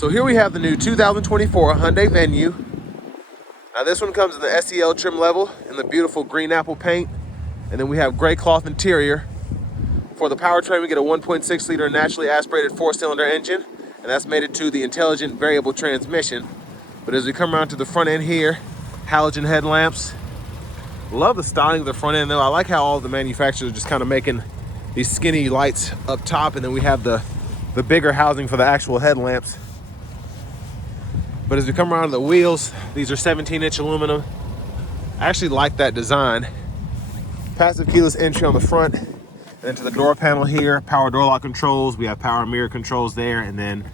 So here we have the new 2024 Hyundai Venue. Now this one comes in the SEL trim level in the beautiful green apple paint. And then we have gray cloth interior. For the powertrain, we get a 1.6 liter naturally aspirated 4-cylinder engine, and that's mated to the intelligent variable transmission. But as we come around to the front end here, halogen headlamps. Love the styling of the front end though. I like how all the manufacturers are just kind of making these skinny lights up top, and then we have the bigger housing for the actual headlamps. But as we come around to the wheels, these are 17-inch aluminum. I actually like that design. Passive keyless entry on the front. And then to the door panel here, power door lock controls. We have power mirror controls there. And then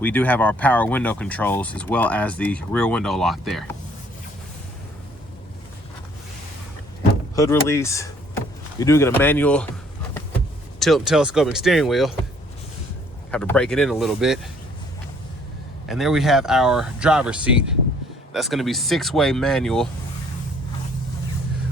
we do have our power window controls as well as the rear window lock there. Hood release. We do get a manual tilt and telescoping steering wheel. Have to break it in a little bit. And there we have our driver's seat. That's gonna be 6-way manual.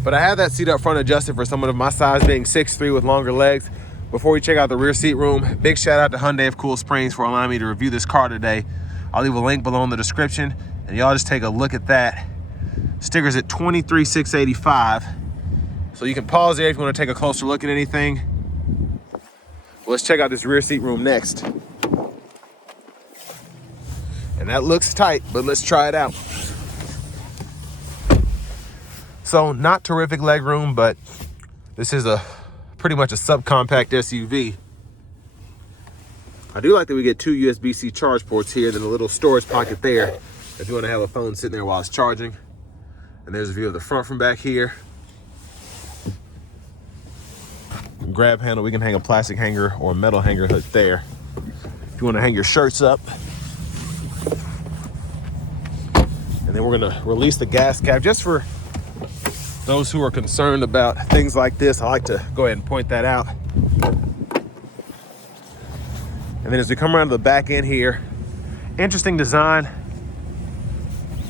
But I have that seat up front adjusted for someone of my size, being 6'3" with longer legs. Before we check out the rear seat room, big shout out to Hyundai of Cool Springs for allowing me to review this car today. I'll leave a link below in the description, and y'all just take a look at that. Stickers at $23,685. So you can pause there if you want to take a closer look at anything. Well, let's check out this rear seat room next. And that looks tight, but let's try it out. So not terrific leg room, but this is pretty much a subcompact SUV. I do like that we get 2 USB-C charge ports here, then a little storage pocket there if you want to have a phone sitting there while it's charging. And there's a view of the front from back here. Grab handle, we can hang a plastic hanger or a metal hanger hook there if you want to hang your shirts up. And then we're going to release the gas cap just for those who are concerned about things like this. I like to go ahead and point that out. And then as we come around to the back end here, interesting design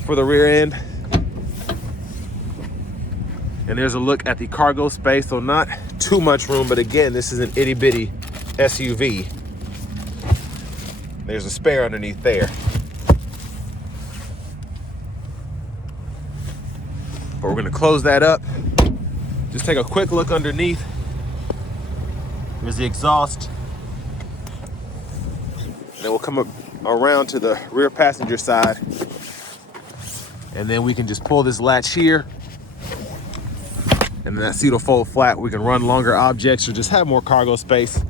for the rear end. And there's a look at the cargo space, so not too much room, but again, this is an itty bitty SUV. There's a spare underneath there. But we're gonna close that up. Just take a quick look underneath. There's the exhaust. And then we'll come up around to the rear passenger side. And then we can just pull this latch here. And then that seat will fold flat. We can run longer objects or just have more cargo space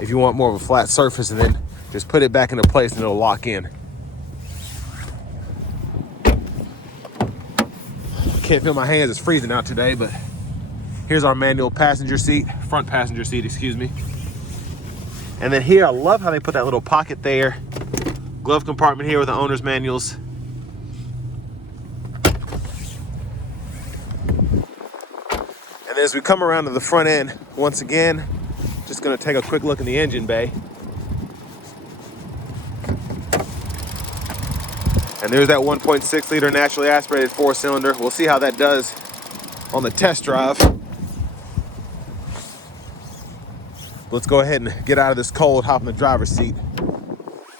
if you want more of a flat surface, and then just put it back into place and it'll lock in. Can't feel my hands, it's freezing out today, but here's our manual passenger seat, front passenger seat, excuse me. And then here, I love how they put that little pocket there. Glove compartment here with the owner's manuals. And as we come around to the front end, once again, just gonna take a quick look in the engine bay. And there's that 1.6 liter naturally aspirated 4-cylinder. We'll see how that does on the test drive. Let's go ahead and get out of this cold, hop in the driver's seat,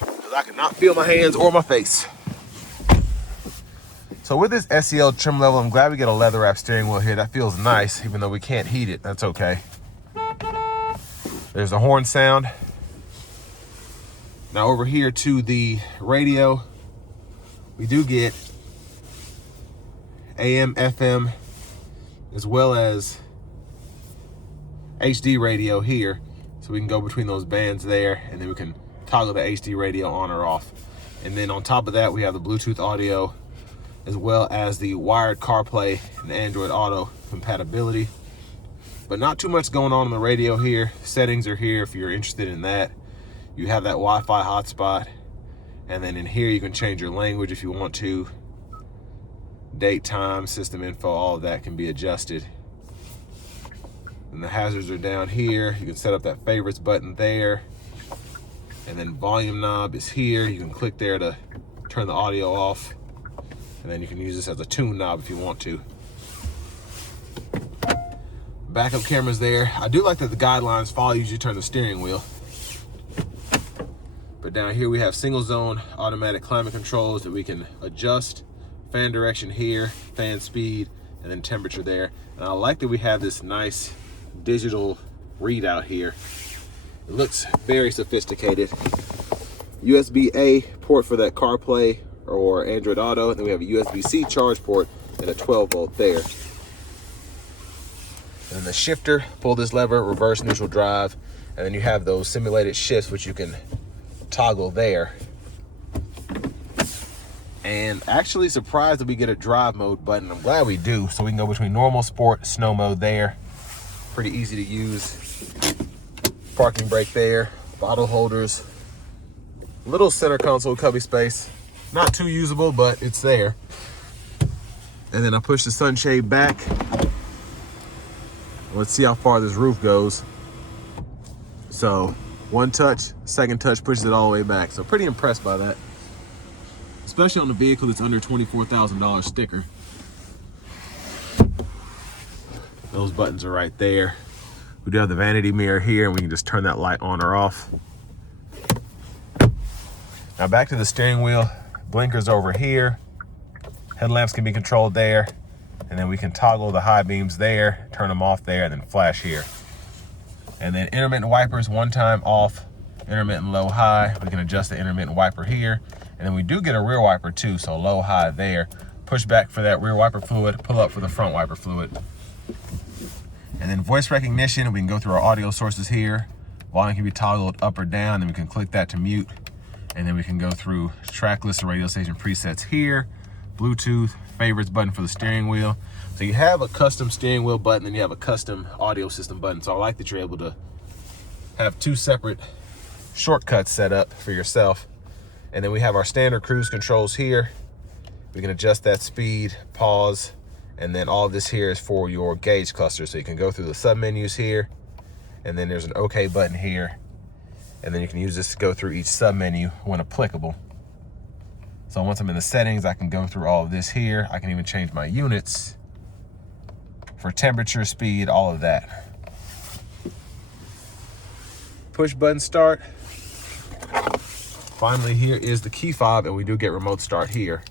because I cannot feel my hands or my face. So with this SEL trim level, I'm glad we get a leather wrap steering wheel here. That feels nice, even though we can't heat it. That's okay. There's a horn sound. Now over here to the radio, we do get AM, FM, as well as HD radio here. So we can go between those bands there, and then we can toggle the HD radio on or off. And then on top of that, we have the Bluetooth audio, as well as the wired CarPlay and Android Auto compatibility. But not too much going on the radio here. Settings are here if you're interested in that. You have that Wi-Fi hotspot. And then in here, you can change your language if you want to. Date, time, system info, all of that can be adjusted. And the hazards are down here. You can set up that favorites button there. And then volume knob is here. You can click there to turn the audio off. And then you can use this as a tune knob if you want to. Backup cameras there. I do like that the guidelines follow you as you turn the steering wheel. But But down here we have single zone automatic climate controls that we can adjust, fan direction here, fan speed, and then temperature there. And I like that we have this nice digital readout here. It looks very sophisticated. USB-A port for that CarPlay or Android Auto, and then we have a USB-C charge port and a 12-volt there. And then the shifter, pull this lever, reverse neutral drive, and then you have those simulated shifts which you can toggle there. And actually surprised that we get a drive mode button. I'm glad we do, so we can go between normal, sport, snow mode there. Pretty easy to use. Parking brake there, bottle holders, little center console cubby space. Not too usable, but it's there. And then I push the sunshade back. Let's see how far this roof goes. So one touch, second touch pushes it all the way back. So pretty impressed by that, especially on a vehicle that's under $24,000 sticker. Those buttons are right there. We do have the vanity mirror here, and we can just turn that light on or off. Now back to the steering wheel. Blinkers over here. Headlamps can be controlled there. And then we can toggle the high beams there, turn them off there, and then flash here. And then intermittent wipers, one time off, intermittent low high. We can adjust the intermittent wiper here. And then we do get a rear wiper too, so low high there. Push back for that rear wiper fluid, pull up for the front wiper fluid. And then voice recognition, we can go through our audio sources here. Volume can be toggled up or down, then we can click that to mute. And then we can go through track list or radio station presets here. Bluetooth, favorites button for the steering wheel. So you have a custom steering wheel button, and you have a custom audio system button. So I like that you're able to have two separate shortcuts set up for yourself. And then we have our standard cruise controls here. We can adjust that speed, pause, and then all of this here is for your gauge cluster. So you can go through the sub menus here, and then there's an OK button here. And then you can use this to go through each sub menu when applicable. So once I'm in the settings, I can go through all of this here. I can even change my units for temperature, speed, all of that. Push button start. Finally, here is the key fob, and we do get remote start here.